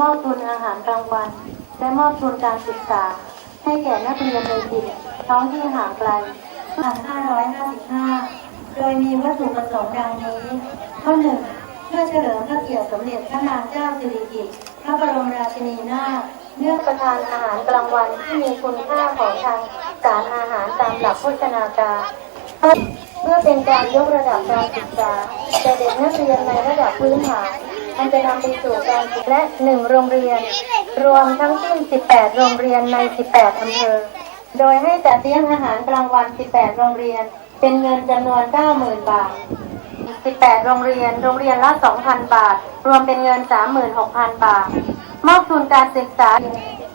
มอบทุนอาหารกลางวัน และมอบทุนการศึกษา ให้แก่นักเรียนในถิ่นท้องที่ห่างไกล2555 โดยมีวัตถุประสงค์ดังนี้ ข้อหนึ่งเพื่อเฉลิมพระเกียรติสมเด็จพระนางเจ้าสิริกิติ์พระบรมราชินีนาถเลือกประทานอาหารกลางวันที่มีคุณค่าของทางสารอาหารตามหลักโภชนาการ เพื่อเป็นการยกระดับการศึกษาแก่เด็กนักเรียนในระดับพื้นฐานมันจะนำไปสู่การศึกษาและ 1 โรงเรียน รวมทั้งสิ้น 18 โรงเรียนใน 18 อำเภอ โดยให้จัดเลี้ยงอาหารกลางวัน 18 โรงเรียน เป็นเงินจำนวน 90,000 บาท 18 โรงเรียน โรงเรียนละ 2,000 บาท รวมเป็นเงิน 36,000 บาท มอบทุนการศึกษา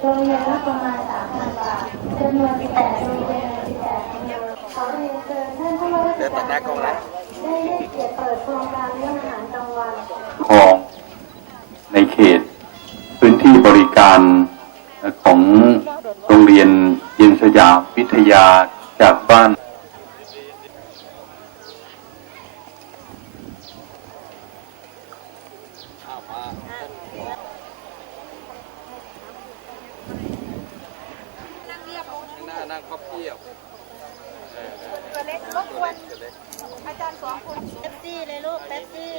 โรงเรียนละประมาณ 3,000 บาทจำนวน 18 โรงเรียน ขอเรียนเชิญท่านผู้ว่าราชการจังหวัดได้ให้เกียรติเปิดโครงการเลี้ยงอาหารกลางวันของในเขต พื้นที่บริการของโรงเรียนเย็นสยามวิทยาจากบ้านหน้านั่งพับเพียบ ตัวเล็กรบกวนอาจารย์สองคนเป๊ปซี่เลยลูกเป๊ปซี่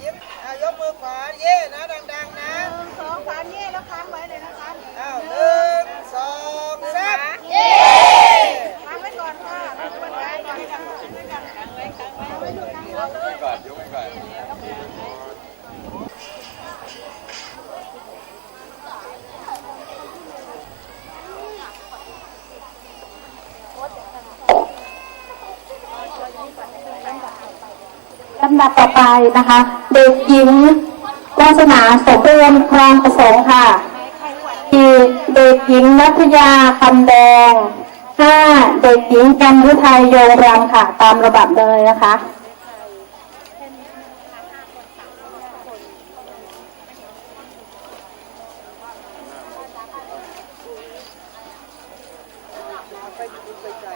ยิ้มอะยกมือขวาเย่นะดังๆนะ หนึ่งสองสามเย่แล้วค้างไว้เลยนะคะ อ้าวหนึ่งสองสามเย่ ค้างไว้ก่อนค่ะรบกวนค้างก่อนค้างไว้ก่อนค้างไว้ค้างไว้ค้างไว้ลูกค้างไว้เลย ก่อนยกไว้ก่อน ลำดับต่อไปนะคะ เด็กหญิงวาสนาสมเรือนครองประสงค์ค่ะสี่เด็กหญิงนัทยาคำแดงห้าเด็กหญิงกันยุไทยโยรังค่ะ ตามระดับเลยนะคะน้องๆนั่ง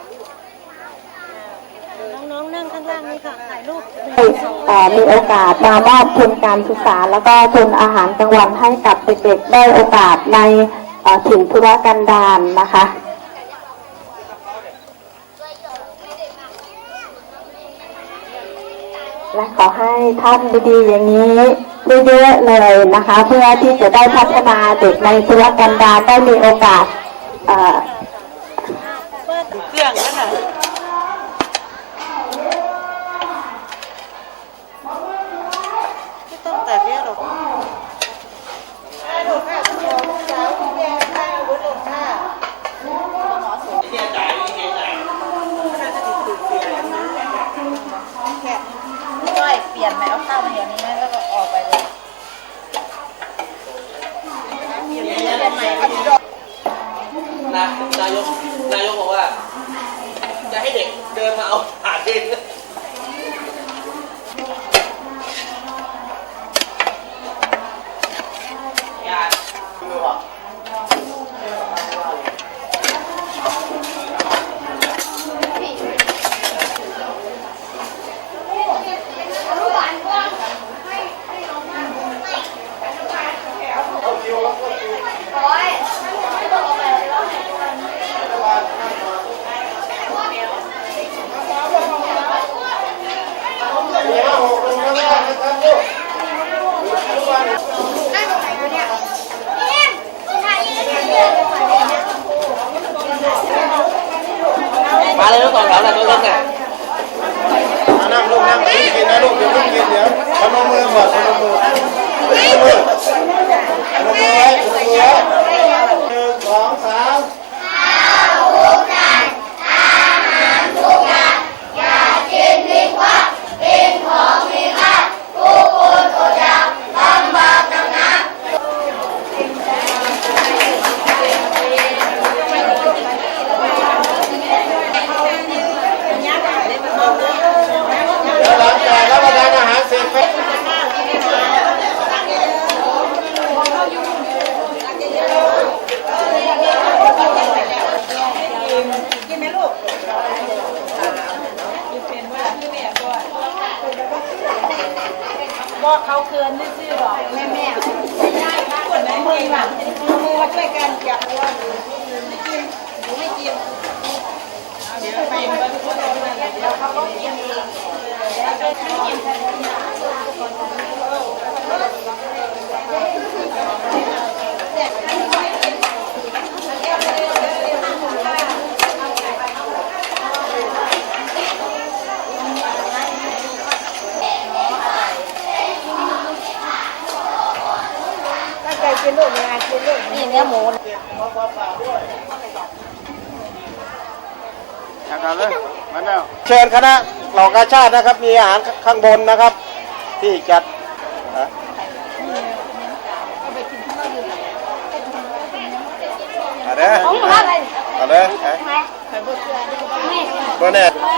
ข้างล่างนี่ค่ะถ่ายรูปได้เอ่อมีโอกาสมามอบทุนการศึกษา แล้วก็ทุนอาหารกลางวันให้กับเด็กๆได้โอกาสในเอ่อถิ่นธุรกันดารนะคะและขอให้ท่านดีๆอย่างนี้เยอะๆเลยนะคะ เพื่อที่จะได้พัฒนาเด็กในธุรกันดารได้มีโอกาส เอ่อเครื่องนั่นน่ะไม่ต้องตัดเยอะหรอกลูกค่ะคุณหมอลูกสาวคุณแม่ค่ะวุ้นลูกค่ะ ด้อยเปลี่ยนไหมเอาข้าวมาอย่างนี้ไหมแล้วก็ออกไปเลยเปลี่ยนใหม่ค่ะ นะนายก นายกบอกว่า จะให้เด็กเดินมาเอาหาเอง มาเลยทั้งสองแถวนะตัวเล็กน่ะนั่งลูกนั่งกินกินนะลูกเดี๋ยวลูกกินเดี๋ยวพนมมือก่อนพนมมือพนมมือพนมมือไว้พนมมือไว้ บอกเขาเกินซื่อๆหรอกแม่แม่ไม่ได้ค่ะคนไหนมือหลังมือมาช่วยกันจับว่าไม่กินหนูไม่กินเดี๋ยวไปเดี๋ยวเขาก็กินเองเดี๋ยวไปทำกิน กินลูกยังไงกินลูกนี่เนื้อหมูเชิญคณะเหล่ากาชาตินะครับ มีอาหารข้างบนนะครับ ที่จัดนะเอาเด้อเอาเด้อเอาเบอร์เนี่ย